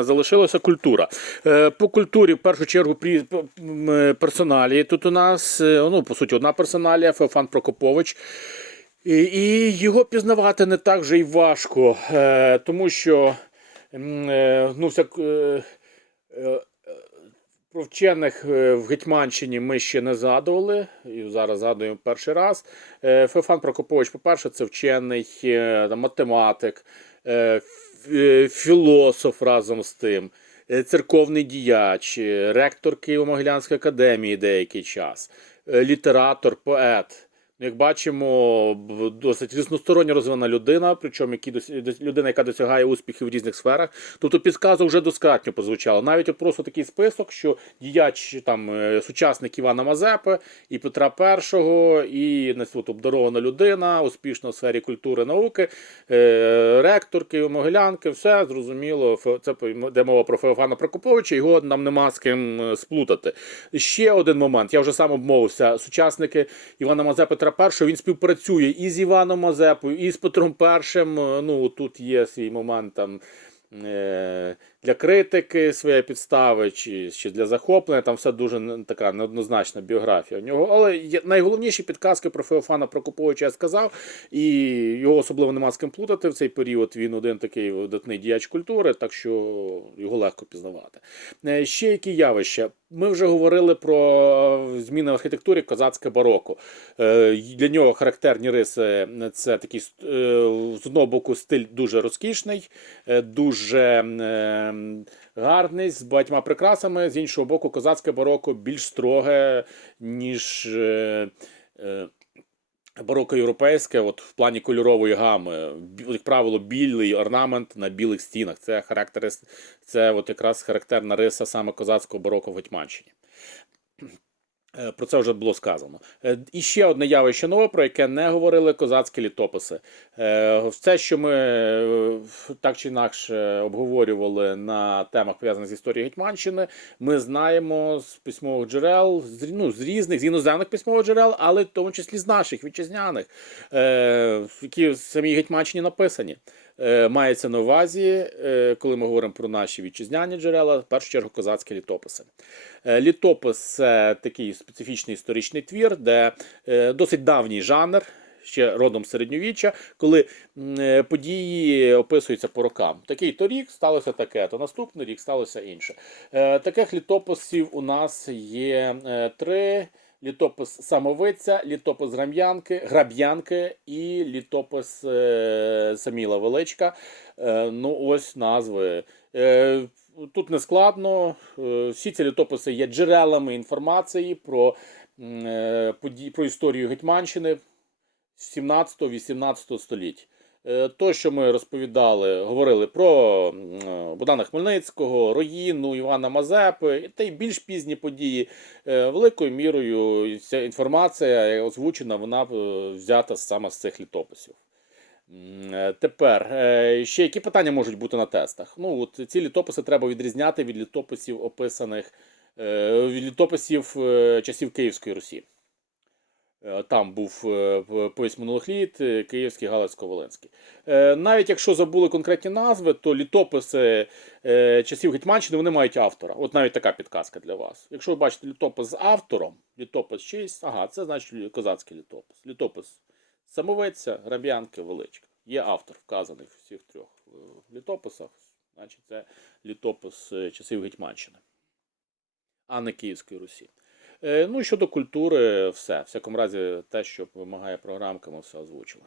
Залишилася культура. Е, По культурі, в першу чергу, е, персоналі. Тут у нас, е, ну, по суті, одна персоналія Феофан Прокопович. І, його пізнавати не так вже й важко, тому що ну, всяк, про вчених в Гетьманщині ми ще не згадували, і зараз згадуємо перший раз. Феофан Прокопович, по-перше, це вчений математик, філософ разом з тим, е, церковний діяч, е, ректор Києво-Могилянської академії деякий час, е, літератор, поет. Як бачимо, досить різносторонньо розвинена людина, причому які людина, яка досягає успіхів в різних сферах. Тобто підсказок вже достатньо прозвучало. Навіть от просто такий список, що діяч там е, сучасник Івана Мазепи і Петра І, і на обдарована людина, успішна в сфері культури науки, е, ректор Києво-Могилянки, все зрозуміло. Це йде мова про Феофана Прокоповича, його нам нема з ким е, сплутати. Ще один момент, я вже сам обмовився. Сучасники Івана Мазепи Петра І, він співпрацює і з Іваном Мазепою, і з Петром І. Ну, тут є свій момент там. е, Для критики своєї підстави чи, чи для захоплення, там все дуже така неоднозначна біографія у нього. Але найголовніші підказки про Феофана Прокоповича я сказав, і його особливо нема з ким плутати в цей період. Він один такий видатний діяч культури, так що його легко пізнавати. Е, Ще які явища? Ми вже говорили про зміни в архітектурі козацьке бароко. Е, Для нього характерні риси це такий е, з одного боку стиль дуже розкішний, е, дуже е, гарний, з багатьма прикрасами. З іншого боку, козацьке бароко більш строге, ніж. е, е, Бароко європейське, от в плані кольорової гами, як правило, білий орнамент на білих стінах. Це характерис, це от якраз характерна риса саме козацького бароко в Гетьманщині. Е, Про це вже було сказано. Е, І ще одне явище нове, про яке не говорили козацькі літописи. Е, Все, що ми так чи інакше обговорювали на темах, пов'язаних з історією Гетьманщини, ми знаємо з письмових джерел, з, ну, з різних, з іноземних письмових джерел, але в тому числі з наших вітчизняних, які в самій Гетьманщині написані. Е, Мається на увазі, е, коли ми говоримо про наші вітчизняні джерела, в першу чергу козацькі літописи. Е, Літопис це такий специфічний історичний твір, де досить давній жанр. Ще родом середньовіччя, коли події описуються по рокам. Такий то рік сталося таке, то наступний рік сталося інше. Таких літописів у нас є три: літопис самовиця, літопис грам'янки, граб'янки і літопис е, Саміла Величка. Е, Ну, ось назви. Е, Тут не складно. Е, Всі ці літописи є джерелами інформації про, е, подій, про історію Гетьманщини 17-18 століть. Е, То, що ми розповідали, говорили про е, Богдана Хмельницького, Роїну, Івана Мазепи, та й більш пізні події. Е, Великою мірою ця інформація озвучена, вона взята саме з цих літописів. Тепер ще які питання можуть бути на тестах? Ну, от ці літописи треба відрізняти від літописів, описаних від літописів часів Київської Русі. Е, Там був е, пояс літ, е, Київський, Галицько-Волинський. Навіть якщо забули конкретні назви, то літописи часів Гетьманщини вони мають автора. От навіть така підказка для вас. Якщо ви бачите літопис з автором, літопис чийсь, ага, це значить козацький літопис. Літопис Самовиця, Граб'янки, Величка. Є автор, вказаний в всіх трьох літописах. Значить, це літопис часів Гетьманщини, а не Київської Русі. Е, Ну і щодо культури, все. В всякому разі, те, що вимагає програмка, ми все озвучили.